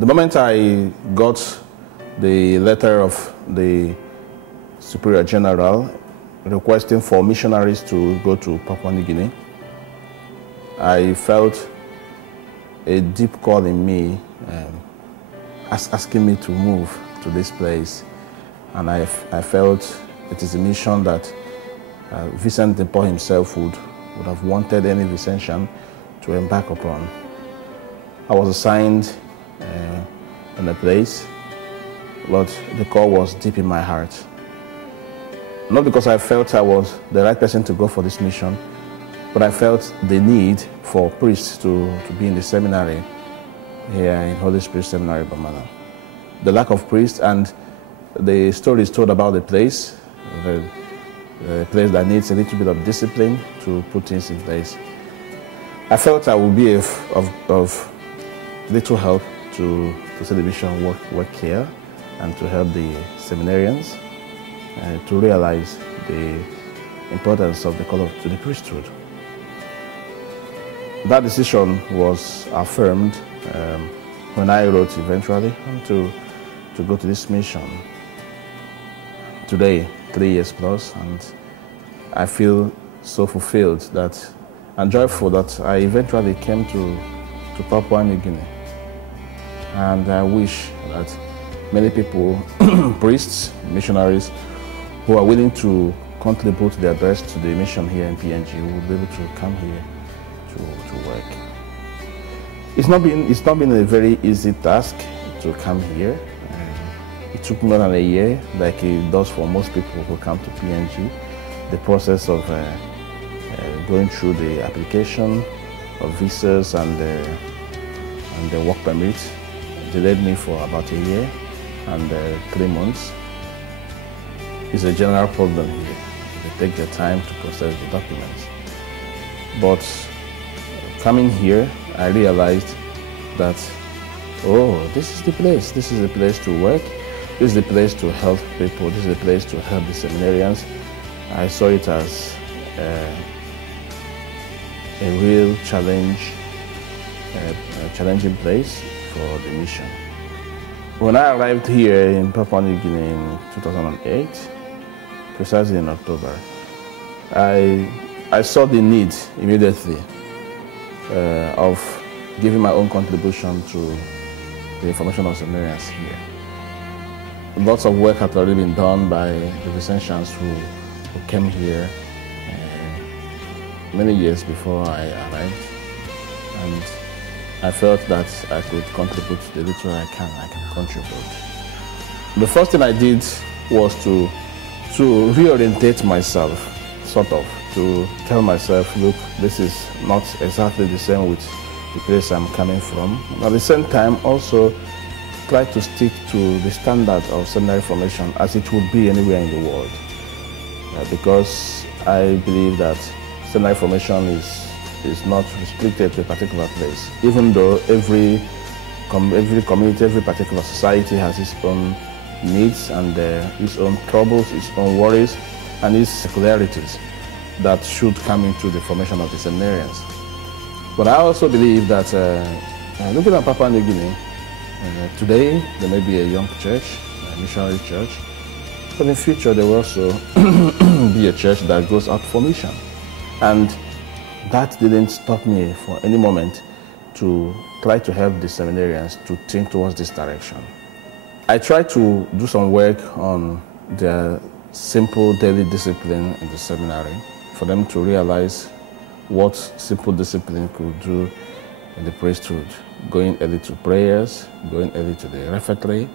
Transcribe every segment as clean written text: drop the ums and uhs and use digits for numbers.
The moment I got the letter of the Superior General requesting for missionaries to go to Papua New Guinea, I felt a deep call in me asking me to move to this place. And I felt it is a mission that Vincent Paul himself would have wanted any Vincentian to embark upon. I was assigned in a place, but the call was deep in my heart. Not because I felt I was the right person to go for this mission, but I felt the need for priests to be in the seminary here in Holy Spirit Seminary Bomana. The lack of priests and the stories told about the place that needs a little bit of discipline to put things in place. I felt I would be of little help to see the mission work here and to help the seminarians to realize the importance of the call to the priesthood. That decision was affirmed when I wrote eventually to go to this mission. Today, 3 years plus, and I feel so fulfilled and joyful that I eventually came to Papua New Guinea. And I wish that many people, priests, missionaries, who are willing to contribute their best to the mission here in PNG will be able to come here to work. It's not been a very easy task to come here. It took more than a year, like it does for most people who come to PNG. The process of going through the application of visas and the work permit delayed me for about a year and 3 months. It's a general problem here. They take their time to process the documents. But coming here, I realized that, oh, this is the place. This is the place to work. This is the place to help people. This is the place to help the seminarians. I saw it as a real challenge, a challenging place for the mission. When I arrived here in Papua New Guinea in 2008, precisely in October, I saw the need immediately of giving my own contribution to the information of seminarians here. Lots of work had already been done by the Vincentians who came here many years before I arrived, and I felt that I could contribute the little I can contribute. The first thing I did was to reorientate myself, sort of, to tell myself, look, this is not exactly the same with the place I'm coming from. At the same time, also try to stick to the standard of seminary formation as it would be anywhere in the world. Because I believe that seminary formation is not restricted to a particular place. Even though every community, every particular society has its own needs and its own troubles, its own worries, and its peculiarities that should come into the formation of the seminarians. But I also believe that looking at Papua New Guinea, today there may be a young church, a missionary church, but in future there will also be a church that goes out for mission. And that didn't stop me for any moment to try to help the seminarians to think towards this direction. I tried to do some work on their simple daily discipline in the seminary for them to realize what simple discipline could do in the priesthood. Going early to prayers, going early to the refectory,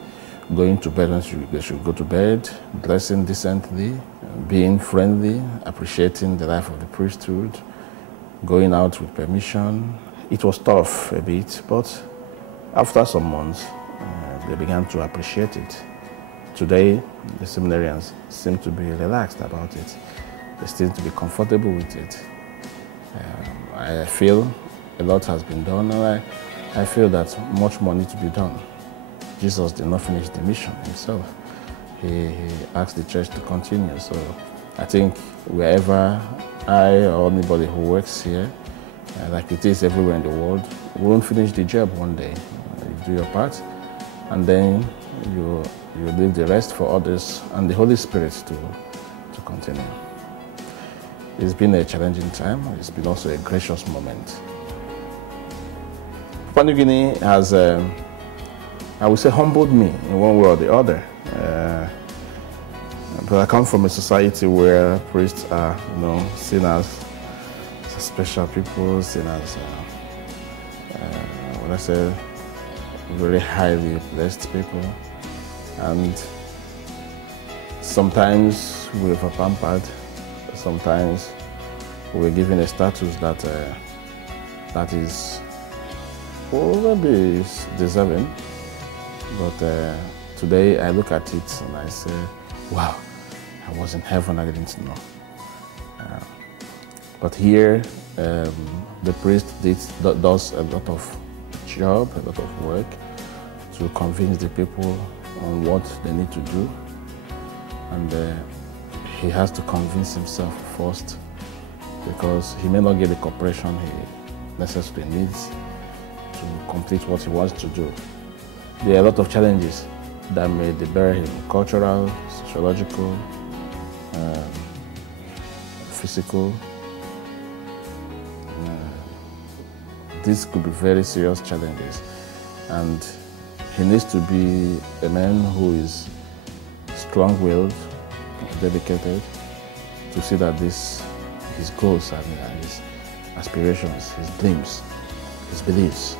going to bed when they should go to bed, dressing decently, being friendly, appreciating the life of the priesthood, going out with permission. It was tough a bit, but after some months, they began to appreciate it. Today, the seminarians seem to be relaxed about it. They seem to be comfortable with it. I feel a lot has been done, and I feel that much more needs to be done. Jesus did not finish the mission himself. He asked the church to continue. So I think wherever I or anybody who works here, like it is everywhere in the world, we won't finish the job one day. You do your part, and then you leave the rest for others and the Holy Spirit to continue. It's been a challenging time. It's been also a gracious moment. Papua New Guinea has, I would say, humbled me in one way or the other. But I come from a society where priests are, seen as special people, seen as, what I say, very highly blessed people. And sometimes we were pampered, sometimes we were given a status that is probably deserving. But today I look at it and I say, wow, I was in heaven, I didn't know. But here, the priest does a lot of job, a lot of work to convince the people on what they need to do. And he has to convince himself first, because he may not get the cooperation he necessarily needs to complete what he wants to do. There are a lot of challenges that may debar him: cultural, sociological, physical. These could be very serious challenges, and he needs to be a man who is strong-willed, dedicated, to see that his goals and his aspirations, his dreams, his beliefs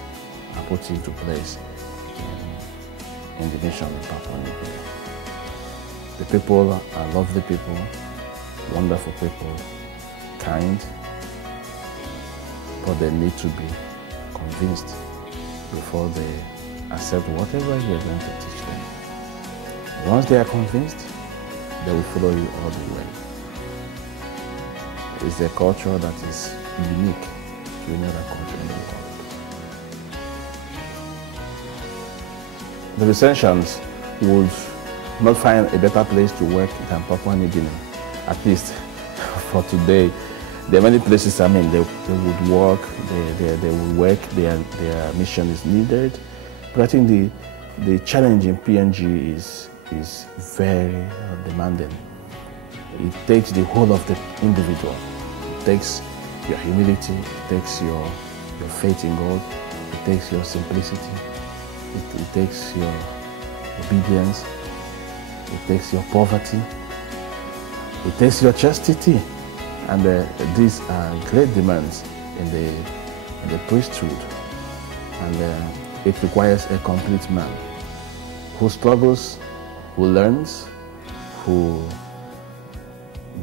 are put into place in the mission in Papua New Guinea. The people are lovely people, wonderful people, kind, but they need to be convinced before they accept whatever you are going to teach them. Once they are convinced, they will follow you all the way. It's a culture that is unique to any other culture in the world. The Vincentians would not find a better place to work than Papua New Guinea, at least for today. There are many places, they would work, they would work, their mission is needed. But I think the challenge in PNG is very demanding. It takes the whole of the individual. It takes your humility, it takes your faith in God, it takes your simplicity, it takes your obedience, it takes your poverty, it takes your chastity. And these are great demands in the priesthood. And it requires a complete man who struggles, who learns, who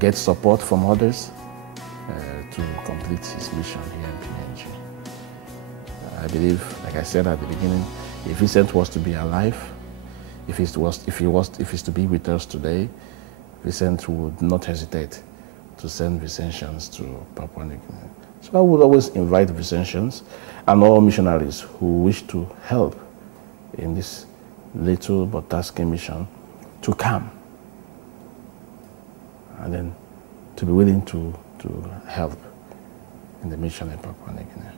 gets support from others to complete his mission here in PNG. I believe, like I said at the beginning, if Vincent was to be alive, if he's to be with us today, Vincent would not hesitate to send Vincentians to Papua New Guinea. So I would always invite Vincentians and all missionaries who wish to help in this little but tasking mission to come, and then to be willing to help in the mission in Papua New Guinea.